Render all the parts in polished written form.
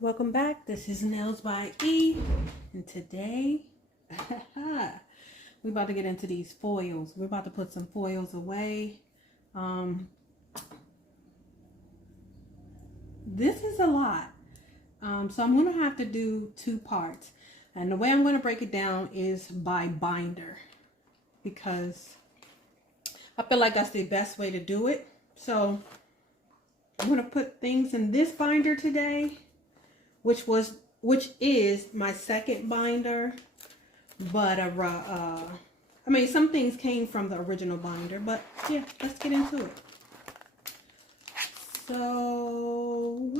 Welcome back. This is Nails by E, and today we're about to get into these foils. We're about to put some foils away. This is a lot, so I'm going to have to do two parts, and the way I'm going to break it down is by binder because I feel like that's the best way to do it. So I'm going to put things in this binder today, which is my second binder, but I mean, some things came from the original binder, but yeah, let's get into it. So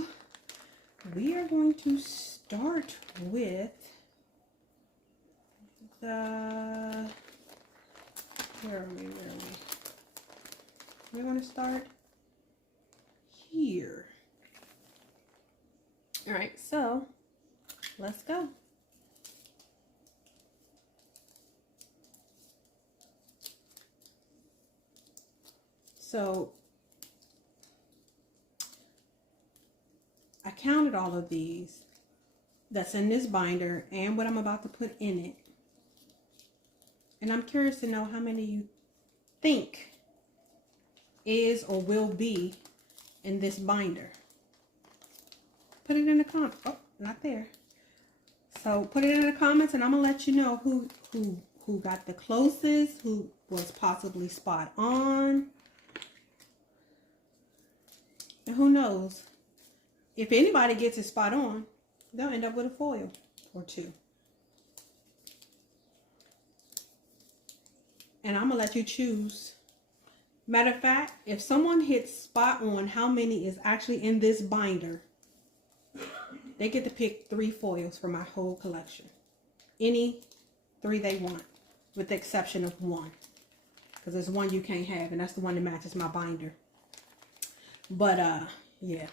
we are going to start with the, where are we? We're going to start here. All right, so let's go. So I counted all of these that's in this binder and what I'm about to put in it. And I'm curious to know how many you think is or will be in this binder. Put it in the comments. Oh, not there. So put it in the comments and I'm gonna let you know who got the closest, who was possibly spot on. And who knows, if anybody gets it spot on, they'll end up with a foil or two. And I'm gonna let you choose. Matter of fact, if someone hits spot on how many is actually in this binder, they get to pick 3 foils for my whole collection. Any 3 they want, with the exception of 1. Because there's one you can't have, and that's the one that matches my binder. But, yeah.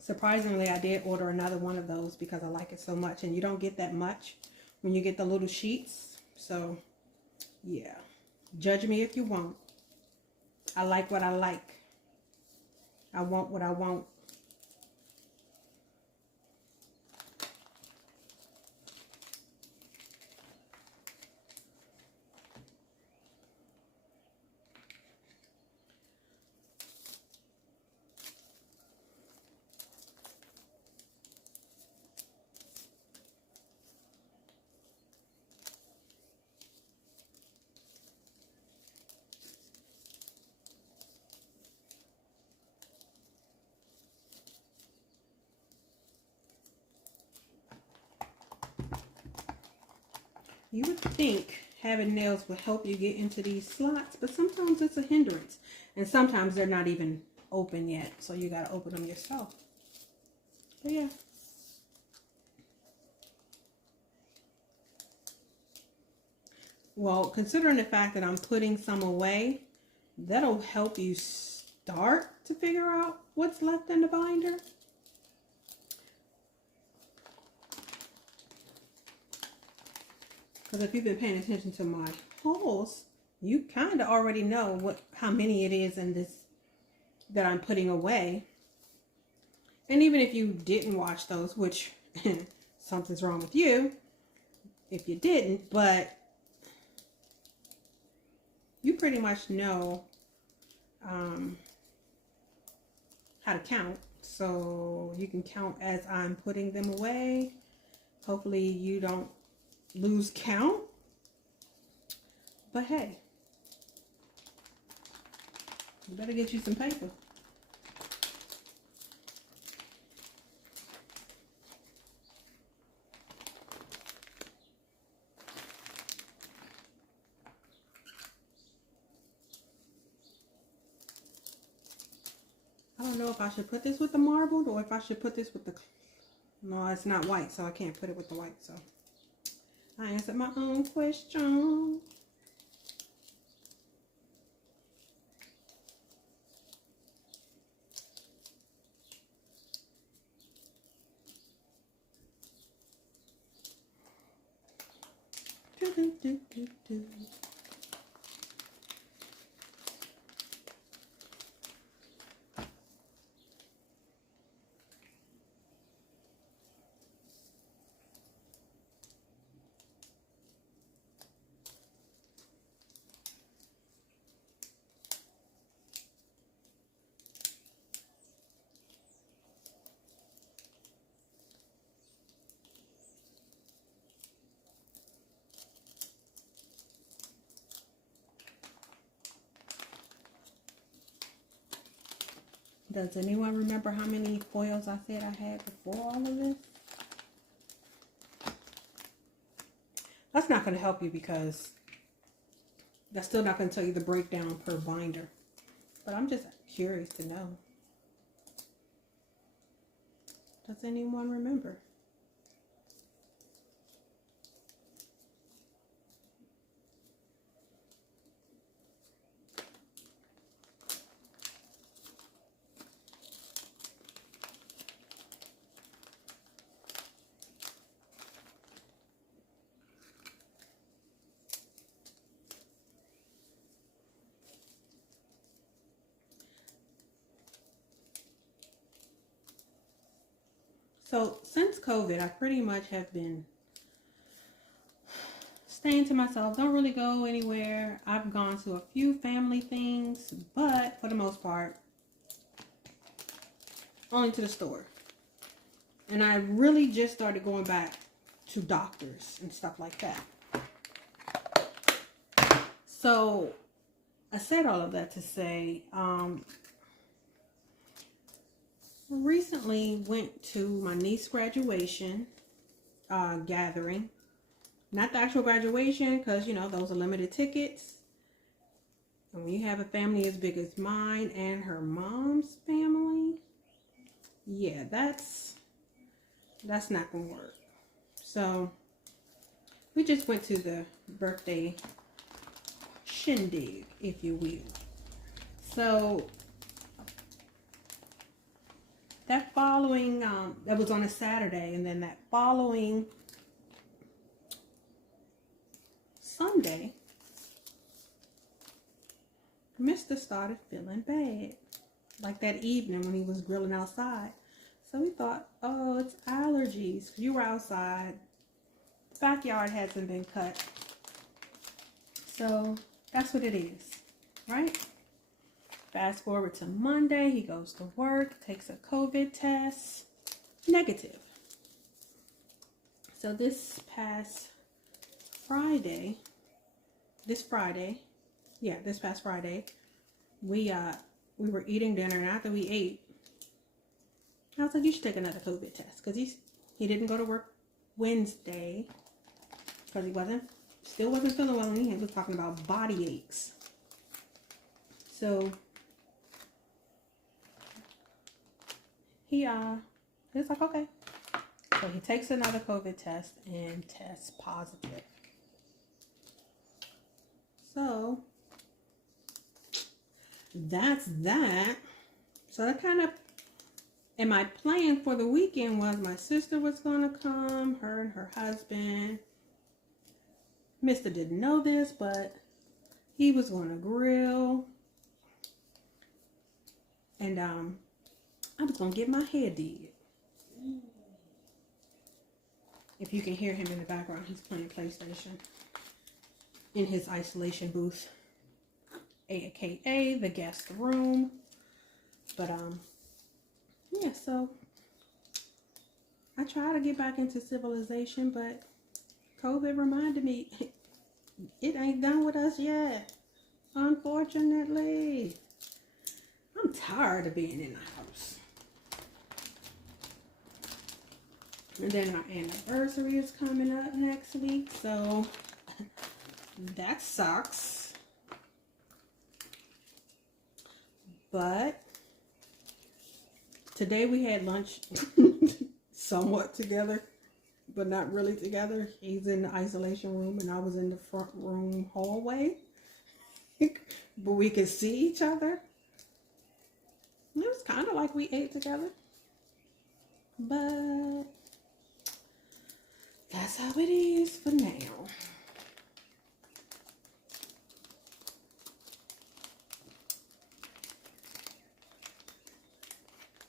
Surprisingly, I did order another one of those because I like it so much. And you don't get that much when you get the little sheets. So, yeah. Judge me if you want. I like what I like. I want what I want. You would think having nails would help you get into these slots, but sometimes it's a hindrance. And sometimes they're not even open yet, so you got to open them yourself. But yeah. Well, considering the fact that I'm putting some away, that'll help you start to figure out what's left in the binder. Because if you've been paying attention to my hauls, you kind of already know how many it is in this that I'm putting away. And even if you didn't watch those, which something's wrong with you if you didn't, but you pretty much know how to count. So you can count as I'm putting them away. Hopefully you don't lose count, but hey, you better get you some paper. I don't know if I should put this with the marbled or if I should put this with the, no, it's not white, so I can't put it with the white, so I answered my own question. Does anyone remember how many foils I said I had before all of this? That's not going to help you because that's still not going to tell you the breakdown per binder. But I'm just curious to know. Does anyone remember? So since COVID, I pretty much have been staying to myself. Don't really go anywhere. I've gone to a few family things, but for the most part, only to the store. And I really just started going back to doctors and stuff like that. So I said all of that to say, recently went to my niece's graduation gathering. Not the actual graduation, because, you know, those are limited tickets. And when you have a family as big as mine and her mom's family, yeah, that's not going to work. So we just went to the birthday shindig, if you will. So that following, that was on a Saturday, and then that following Sunday, Mr. started feeling bad, like that evening when he was grilling outside. So we thought, oh, it's allergies. You were outside. The backyard hasn't been cut. So that's what it is, right? Fast forward to Monday, he goes to work, takes a COVID test, negative. So this past Friday, this past Friday, we were eating dinner, and after we ate, I was like, you should take another COVID test, because he didn't go to work Wednesday because he still wasn't feeling well, and he was talking about body aches. So he was like, okay. So he takes another COVID test and tests positive. So that's that. So that kind of, and my plan for the weekend was my sister was going to come, her and her husband. Mr. didn't know this, but he was going to grill. And I was going to get my hair did. If you can hear him in the background, he's playing PlayStation in his isolation booth, aka the guest room. But yeah, so I try to get back into civilization, but COVID reminded me it ain't done with us yet, unfortunately. I'm tired of being in the house. And then our anniversary is coming up next week, so that sucks. But today we had lunch somewhat together, but not really together. He's in the isolation room and I was in the front room hallway. But we could see each other. It was kind of like we ate together. But that's how it is for now.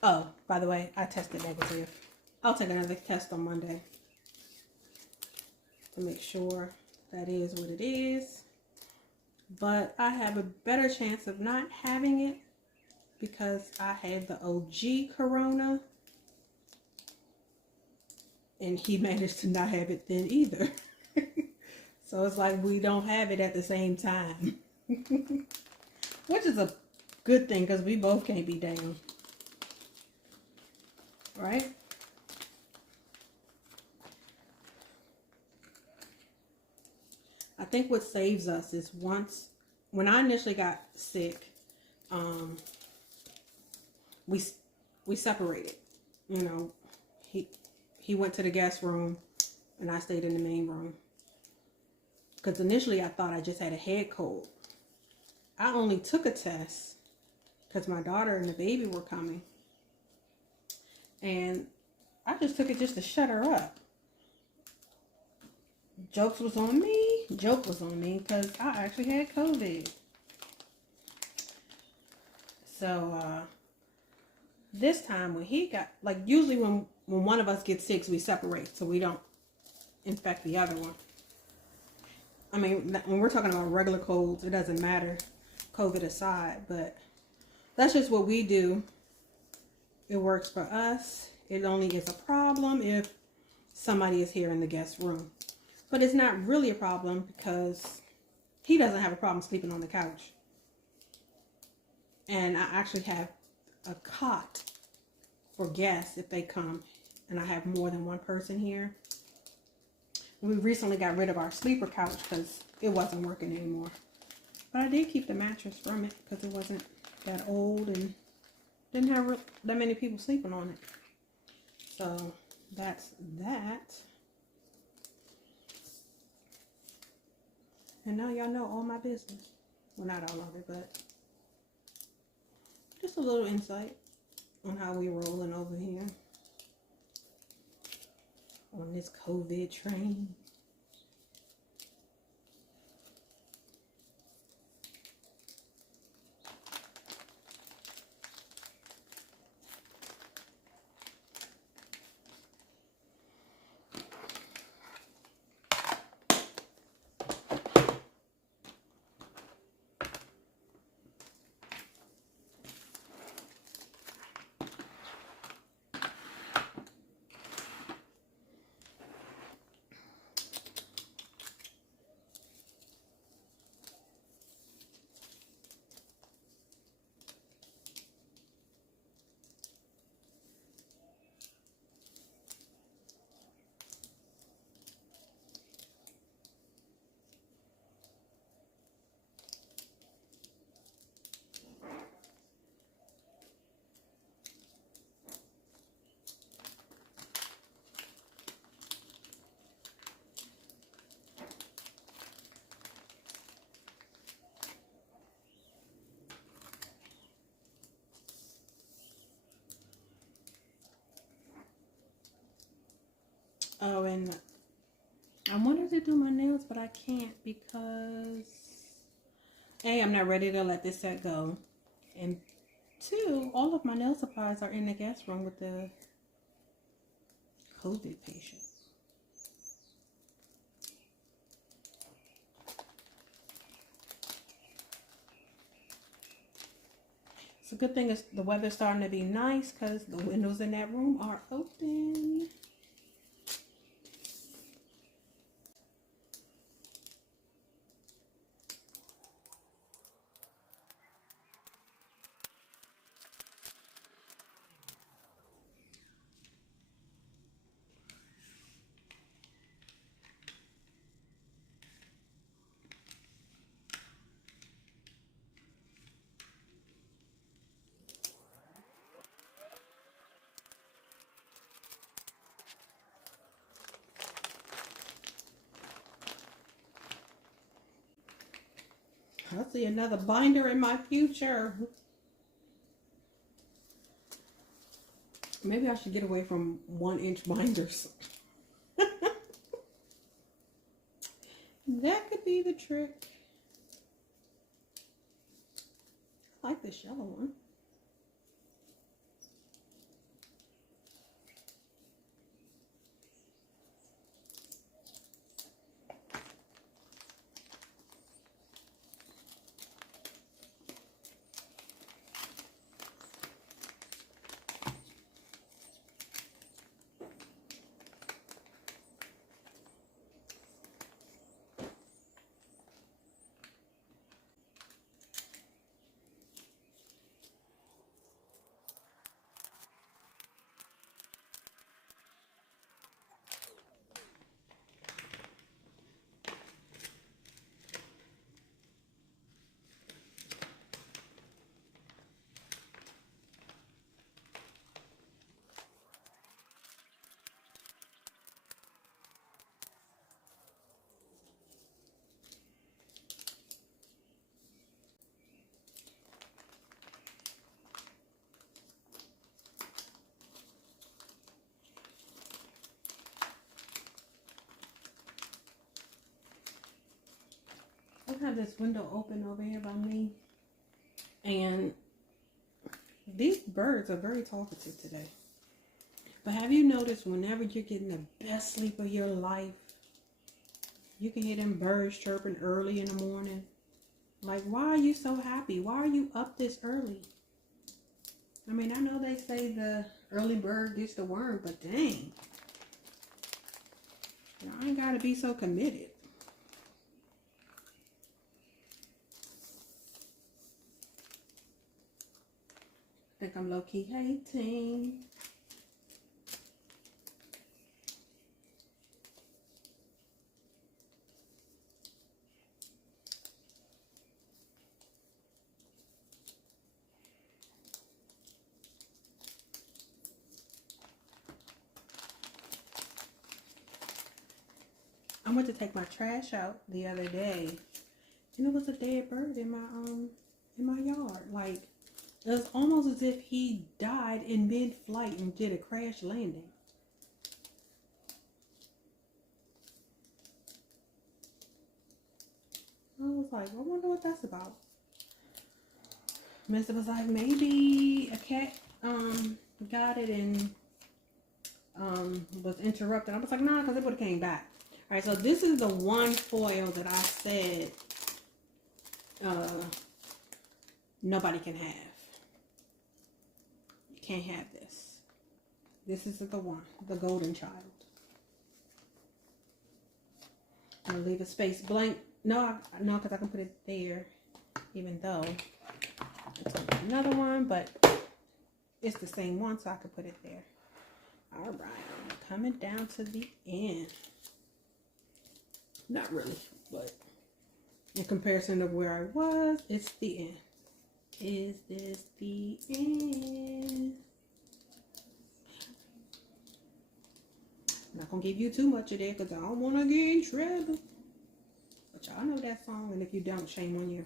Oh, by the way, I tested negative. I'll take another test on Monday to make sure that is what it is. But I have a better chance of not having it because I had the OG corona. And he managed to not have it then either. So it's like we don't have it at the same time. Which is a good thing because we both can't be down. right? I think what saves us is when I initially got sick, we separated. You know, he went to the guest room and I stayed in the main room. Because initially I thought I just had a head cold. I only took a test because my daughter and the baby were coming. And I just took it just to shut her up. Jokes was on me. Joke was on me because I actually had COVID. So this time when he got, like usually when one of us gets sick, we separate so we don't infect the other one. I mean, when we're talking about regular colds, it doesn't matter, COVID aside, but that's just what we do. It works for us. It only is a problem if somebody is here in the guest room. But it's not really a problem because he doesn't have a problem sleeping on the couch. And I actually have a cot for guests if they come. And I have more than one person here. We recently got rid of our sleeper couch because it wasn't working anymore. But I did keep the mattress from it because it wasn't that old and didn't have that many people sleeping on it. So that's that. And now y'all know all my business. Well, not all of it, but just a little insight on how we rolling over here on this COVID train. Oh, and I wanted to do my nails, but I can't because A, I'm not ready to let this set go. And 2, all of my nail supplies are in the guest room with the COVID patient. It's a good thing is the weather's starting to be nice because the windows in that room are open. I see another binder in my future. Maybe I should get away from 1-inch binders. That could be the trick. I like this yellow one. have this window open over here by me. And these birds are very talkative today. But have you noticed whenever you're getting the best sleep of your life, you can hear them birds chirping early in the morning? Like, why are you so happy? Why are you up this early? I mean, I know they say the early bird gets the worm, but dang. I ain't gotta be so committed. I think I'm low-key hating. I went to take my trash out the other day, and it was a dead bird in my yard. Like, it was almost as if he died in mid-flight and did a crash landing. I was like, I wonder what that's about. Mister was like, maybe a cat got it and was interrupted. I was like, nah, because it would have came back. All right, so this is the one foil that I said nobody can have. You can't have this. This is the one, the golden child. I'll leave a space blank. No, because I can put it there, even though it's another one, but it's the same one, so I can put it there. All right, I'm coming down to the end. Not really, but in comparison to where I was, it's the end. Is this the end? I'm not gonna give you too much of that because I don't want to get in trouble. But y'all know that song, and if you don't, shame on you.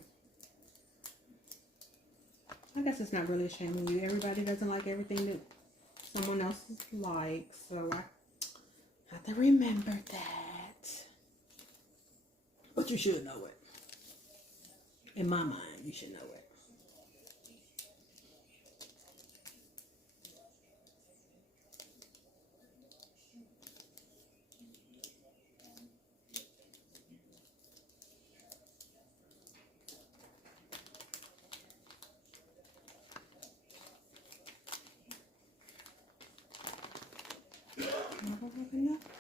I guess it's not really a shame on you. Everybody doesn't like everything that someone else likes, so I have to remember that. But you should know it. In my mind, you should know it.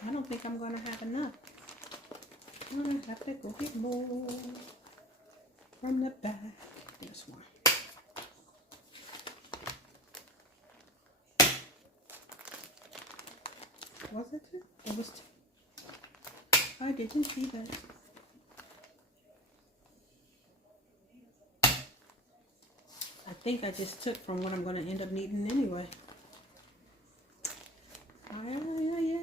I don't think I'm going to have enough. I'm going to have to go get more from the back. This one. Was it two? It was two. I didn't see that. I think I just took from what I'm going to end up needing anyway. Yeah.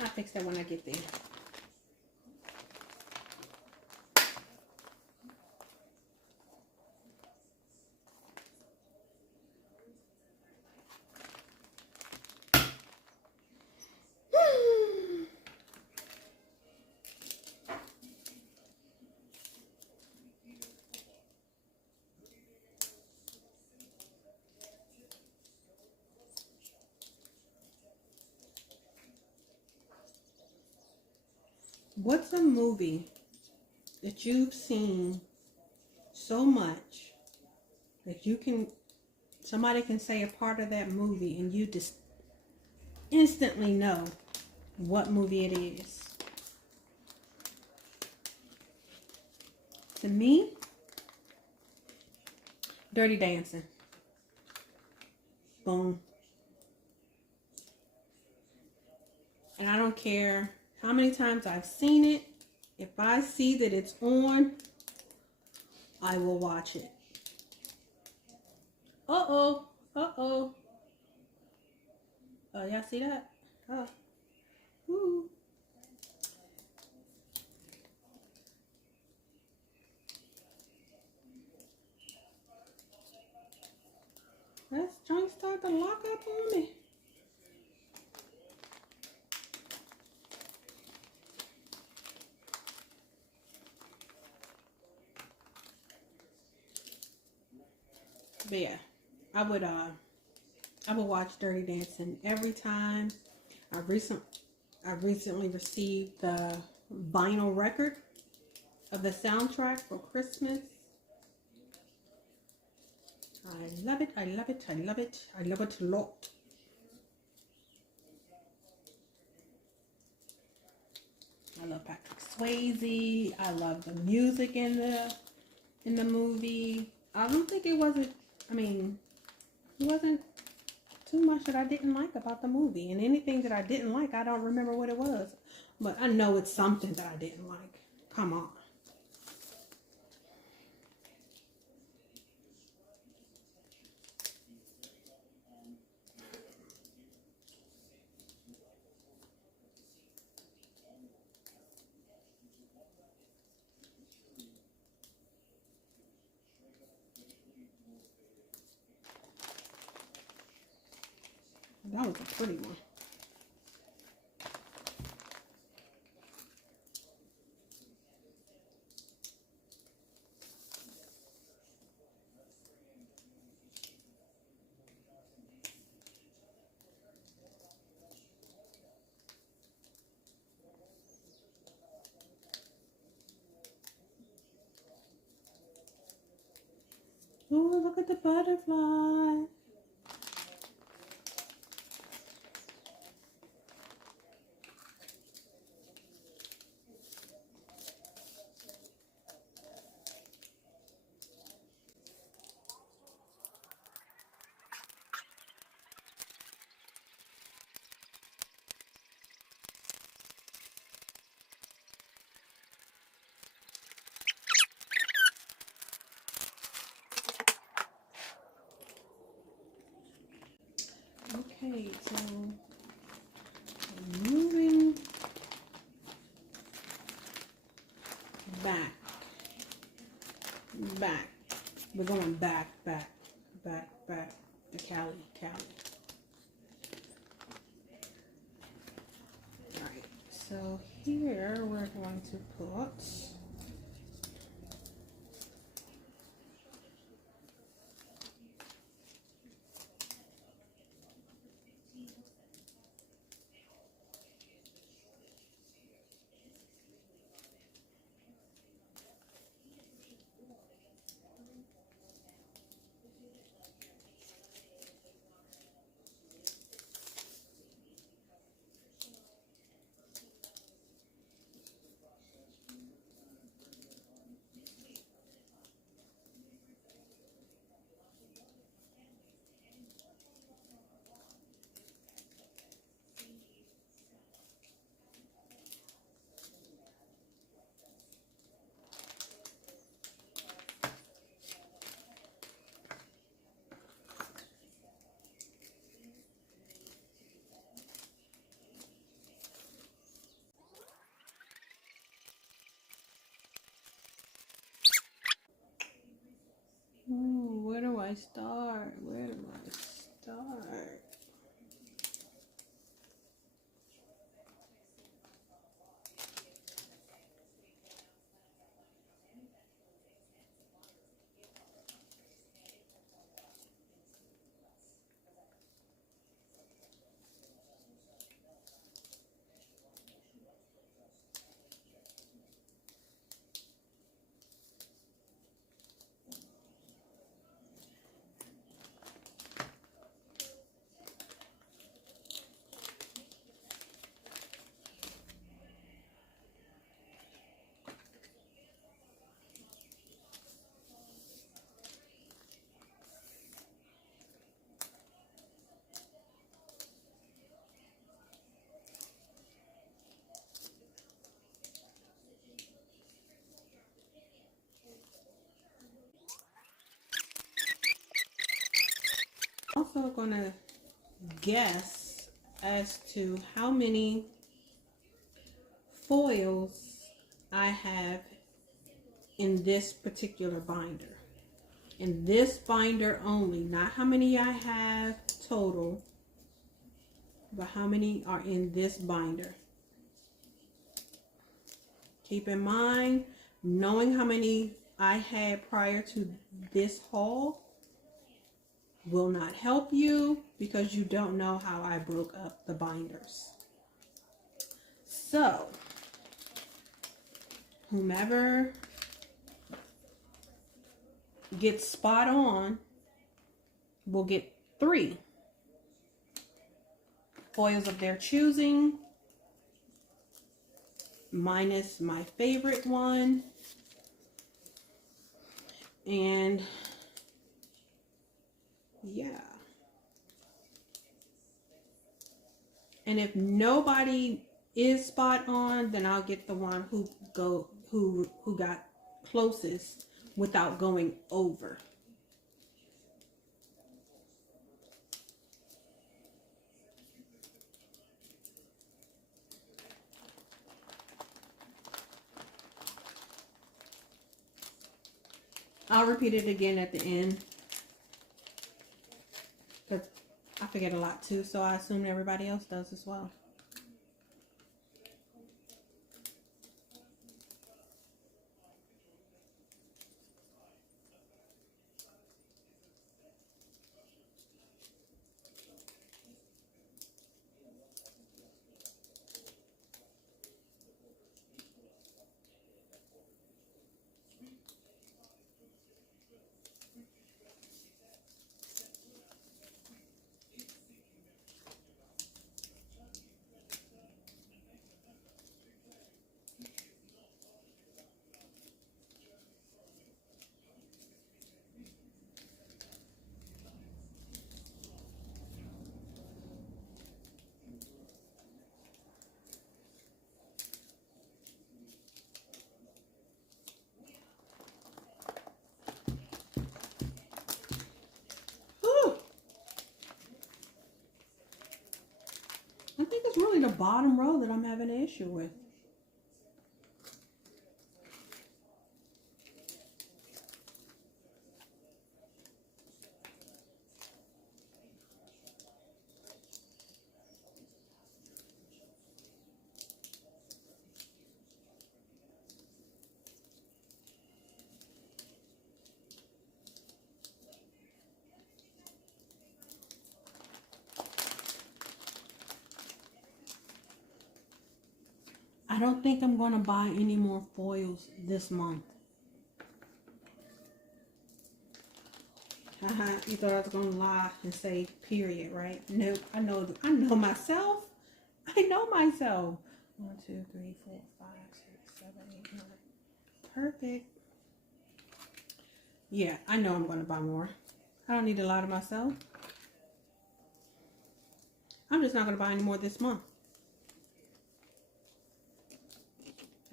I'll fix that when I get there. What's a movie that you've seen so much that somebody can say a part of that movie and you just instantly know what movie it is? To me, Dirty Dancing. Boom. And I don't care how many times I've seen it. If I see that it's on, I will watch it. Uh-oh. Uh-oh. Oh, y'all see that? Oh. Woo. That joint start to lock up on me. But yeah, I would watch Dirty Dancing every time. I recently received the vinyl record of the soundtrack for Christmas. I love it, I love it, I love it, I love it a lot. I love Patrick Swayze. I love the music in the movie. I don't think it wasn't, I mean, it wasn't too much that I didn't like about the movie. And anything that I didn't like, I don't remember what it was. But I know it's something that I didn't like. Come on. That was a pretty one. Oh, look at the butterfly. Okay, so moving back. We're going back to Cali. Alright, so here we're going to put where do I start? Also gonna guess as to how many foils I have in this particular binder. In this binder only, not how many I have total, but how many are in this binder. Keep in mind, knowing how many I had prior to this haul, will not help you because you don't know how I broke up the binders. So, whomever gets spot on will get 3 foils of their choosing, minus my favorite one. And yeah. And if nobody is spot on, then I'll get the one who got closest without going over. I'll repeat it again at the end because I forget a lot too, so I assume everybody else does as well. I think it's really the bottom row that I'm having an issue with. I don't think I'm going to buy any more foils this month. You thought I was going to lie and say period, right? Nope. I know myself. I know myself. 1, 2, 3, 4, 5, 6, 7, 8, 9. Perfect. Yeah, I know I'm going to buy more. I don't need to lie to myself. I'm just not going to buy any more this month.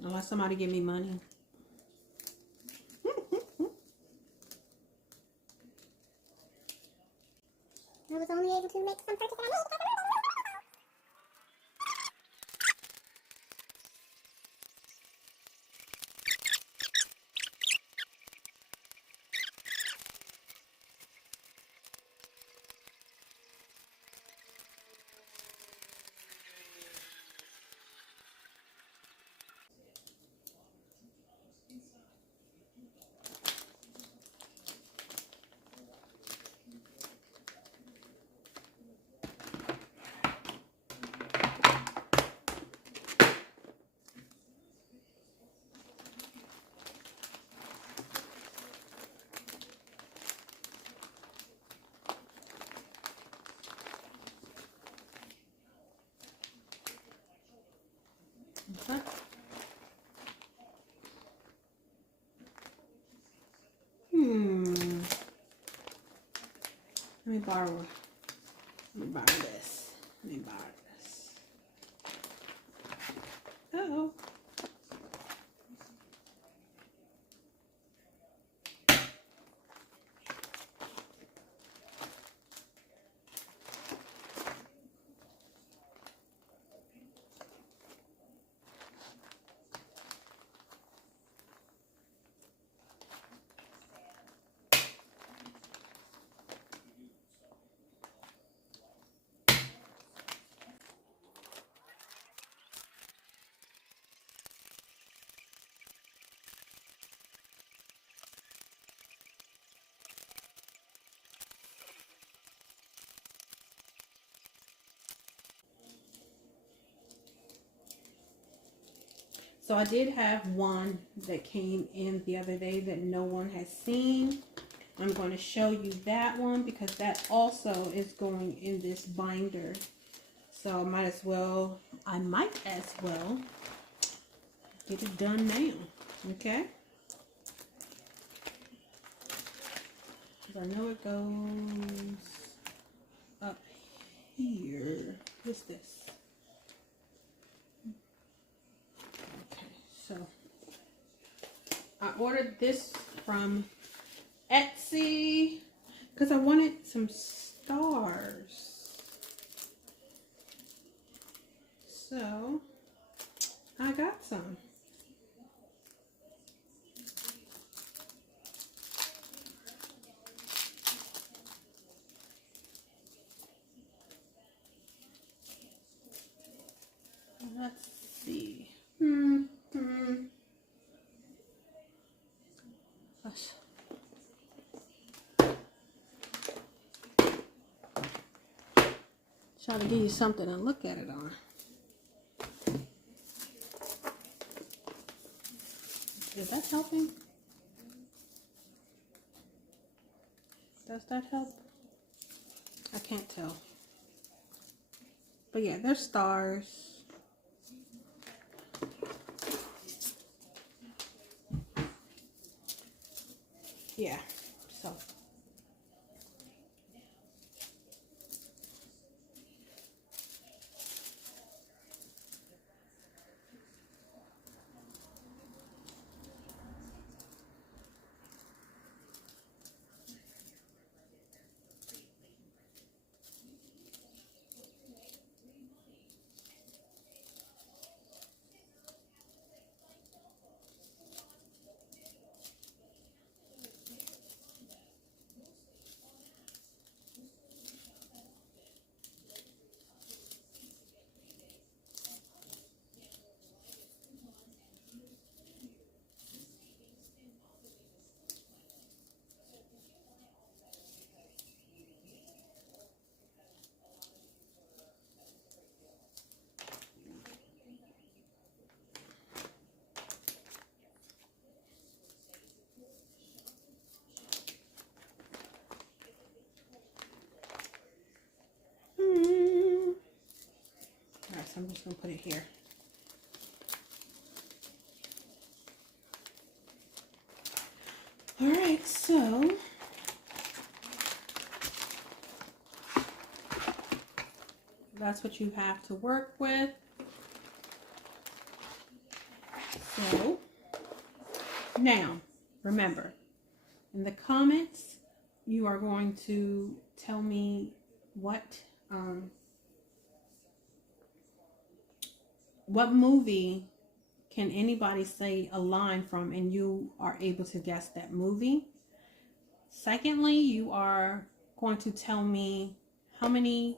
Unless somebody give me money. I was only able to make some purchase that I made. Okay. Let me borrow this. Let me borrow this. Uh-oh. So I did have one that came in the other day that no one has seen. I'm going to show you that one because that also is going in this binder. So I might as well get it done now. Okay? Because I know it goes up here. What's this? Okay, so I ordered this from Etsy because I wanted some stars. So I got some. Let's see. Gosh. Try to give you something to look at it on. Is that helping? Does that help? I can't tell. But yeah, they're stars. Yeah, so. Alright, so I'm just going to put it here. Alright, so that's what you have to work with. So now, remember, in the comments, you are going to tell me what movie can anybody say a line from, and you are able to guess that movie. Secondly, you are going to tell me how many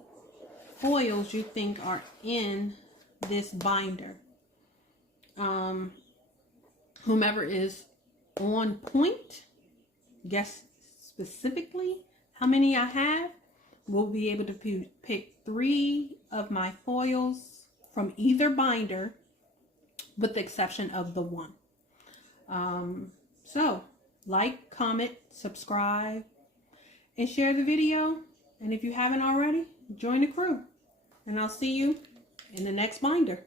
foils you think are in this binder. Whomever is on point, guess specifically how many I have, will be able to pick 3 of my foils from either binder, with the exception of the one. So like, comment, subscribe, and share the video. And if you haven't already, join the crew. And I'll see you in the next binder.